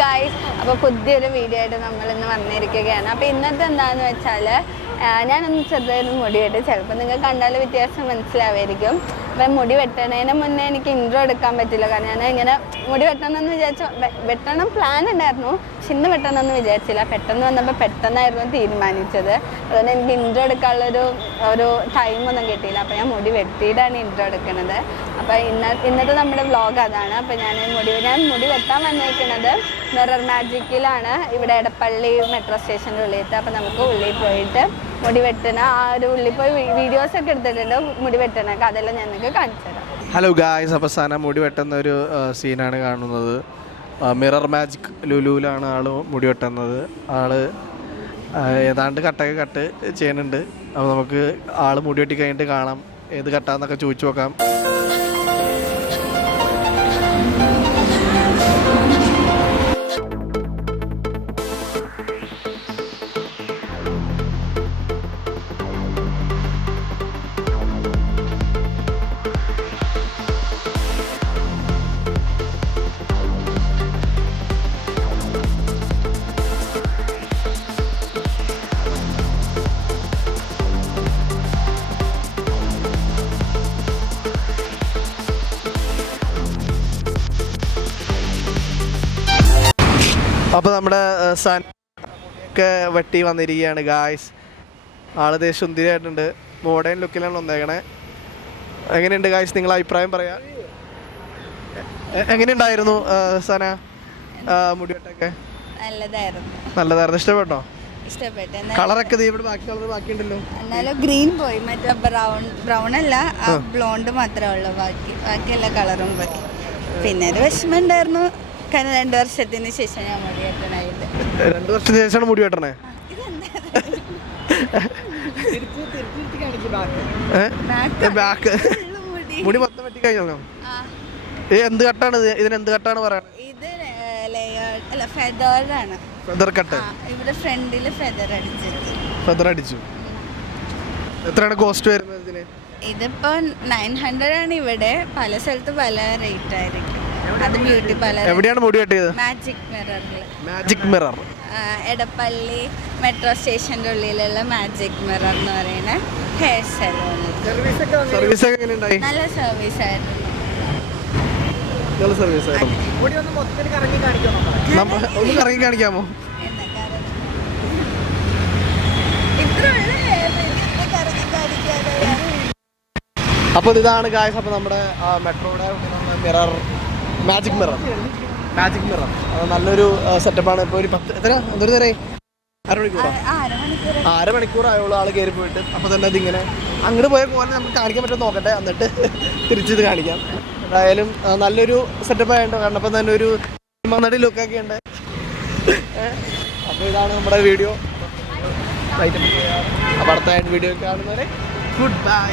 Guys, അപ്പോൾ പുതിയൊരു video ആയിട്ട് നമ്മളിന്ന് വന്നിരിക്കുകയാണ്. അപ്പോൾ ഇന്നത്തെ എന്താണെന്ന് വെച്ചാൽ ഞാനൊന്ന് ചെറുതായിരുന്നു മുടി വെട്ടി. ചിലപ്പോൾ നിങ്ങൾ കണ്ടാൽ വ്യത്യാസം മനസ്സിലാവുമായിരിക്കും. അപ്പം മുടി വെട്ടണതിന് മുന്നേ എനിക്ക് ഇൻട്രോ എടുക്കാൻ പറ്റില്ല. കാരണം ഞാൻ ഇങ്ങനെ മുടി വെട്ടണമെന്ന് വെട്ടണം പ്ലാൻ ഉണ്ടായിരുന്നു, പക്ഷെ ഇന്ന് വെട്ടണമെന്ന് വിചാരിച്ചില്ല. പെട്ടെന്ന് വന്നപ്പോൾ പെട്ടെന്നായിരുന്നു തീരുമാനിച്ചത്. അതുകൊണ്ട് എനിക്ക് ഇൻട്രോ എടുക്കാനുള്ളൊരു ടൈമൊന്നും കിട്ടിയില്ല. അപ്പോൾ ഞാൻ മുടി വെട്ടിയിട്ടാണ് ഇൻട്രോ എടുക്കുന്നത്. അപ്പോൾ ഇന്നത്തെ നമ്മുടെ വ്ളോഗ് അതാണ്. അപ്പോൾ ഞാൻ മുടി വെട്ടാൻ വന്നിരിക്കുന്നത് മിറർ മാജിക്കിലാണ്, ഇവിടെ എടപ്പള്ളി മെട്രോ സ്റ്റേഷൻ്റെ ഉള്ളിലത്തെ. അപ്പോൾ നമുക്ക് ഉള്ളിൽ പോയിട്ട് മുടി വെട്ടണ ഉള്ളിൽ പോയി വീഡിയോസൊക്കെ എടുത്തിട്ടുണ്ട് മുടി വെട്ടണൊക്കെ, അതെല്ലാം ഞാൻ നിങ്ങൾക്ക് കാണിച്ചു തരാം. ഹലോ ഗായ്സ്, അവസാനം മുടി വെട്ടുന്ന ഒരു സീനാണ് കാണുന്നത്. മിറർ മാജിക് ലുലുവിലാണ് ആൾ മുടി വെട്ടുന്നത്. ആള് ഏതാണ്ട് കട്ട് ചെയ്യുന്നുണ്ട്. അപ്പോൾ നമുക്ക് ആൾ മുടി വെട്ടി കഴിഞ്ഞിട്ട് കാണാം, ഏത് കട്ടാന്നൊക്കെ ചോദിച്ചു നോക്കാം. അപ്പോൾ നമ്മുടെ സനൊക്കെ വെട്ടി വന്നിരിക്കുകയാണ് ഗായ്സ്. ആളതേ സുന്ദരിയായിട്ടുണ്ട്, മോഡേൺ ലുക്കിലാണ് വന്നേക്കണേ. എങ്ങനെയുണ്ട് ഗായ്സ്, നിങ്ങളെ അഭിപ്രായം പറയാം. എങ്ങനെയുണ്ടായിരുന്നു സന മുടി വെട്ടൊക്കെ? നല്ലതായിരുന്നു. ഇഷ്ടപ്പെട്ടോ? കളറൊക്കെ ഇവിടെ ബാക്കിയുണ്ടല്ലോ. എന്നാലും ഗ്രീൻ പോയി, മറ്റേ ബ്രൗൺ അല്ല, ബ്ലോണ്ട് മാത്രമേ ഉള്ളൂ. ബാക്കിയെല്ലാ കളറും പോയി. പിന്നെ ഒരു വിഷമം ഉണ്ടായിരുന്നു, കാരണം 2 വർഷത്തിന് ശേഷം ഞാൻ മുടി വെട്ടണായിട്ട്. 2 വർഷത്തിന് ശേഷമാണ് മുടി വെട്ടണേ? മുടി മൊത്തം വെട്ടി കഴിഞ്ഞോ? എന്ത് കട്ടാണ് ഇതിനെന്ത് കട്ടാണ് പറയുന്നത്? ഇത് ഫെദറാണ്. Feather cut. ഇവിടെ ഫ്രണ്ടില് ഫെദർ അടിച്ചു. എത്രയാണ് കോസ്റ്റ് വരുന്നത് ഇതിന്? ഇതിപ്പോ 900 ആണ്. ഇവിടെ പല സ്ഥലത്ത് പല റേറ്റ് ആയിരിക്കും. അത് ബ്യൂട്ടി പാർലർ. എവിടെയാണ് മുടി വെട്ടിയത്? മാജിക് മിറർ, എടപ്പള്ളി മെട്രോ സ്റ്റേഷന്റെ ഉള്ളിലുള്ള മാജിക് മിറർ എന്ന് പറയുന്ന ഹെയർ സലൂണിൽ. സർവീസ് എങ്ങനെയുണ്ടായി? നല്ല സർവീസ് ആയിരുന്നു. ഒന്ന് കറങ്ങി കാണിക്കാമോ? അപ്പോൾ ഇതാണ് ഗായ്സ്, അപ്പോൾ നമ്മുടെ മെട്രോയുടെ മിറർ, മാജിക് മിറർ നല്ലൊരു സെറ്റപ്പാണ്. ഇപ്പോൾ ഒരു 10 അരമണിക്കൂറായുള്ള ആൾ കയറി പോയിട്ട്. അപ്പോൾ തന്നെ അതിങ്ങനെ അങ്ങോട്ട് പോയ പോലെ നമുക്ക് കാണിക്കാൻ പറ്റുമോ നോക്കട്ടെ, എന്നിട്ട് തിരിച്ചിത് കാണിക്കാം. എന്തായാലും നല്ലൊരു സെറ്റപ്പ് ആയിട്ട്, കാരണം അപ്പം തന്നെ ഒരു മണ്ണടി ലുക്കൊക്കെ ഉണ്ട്. അപ്പോൾ ഇതാണ് നമ്മുടെ വീഡിയോ. അപ്പോൾ അടുത്ത വീഡിയോ കാണുന്നവരെ ഗുഡ് ബൈ.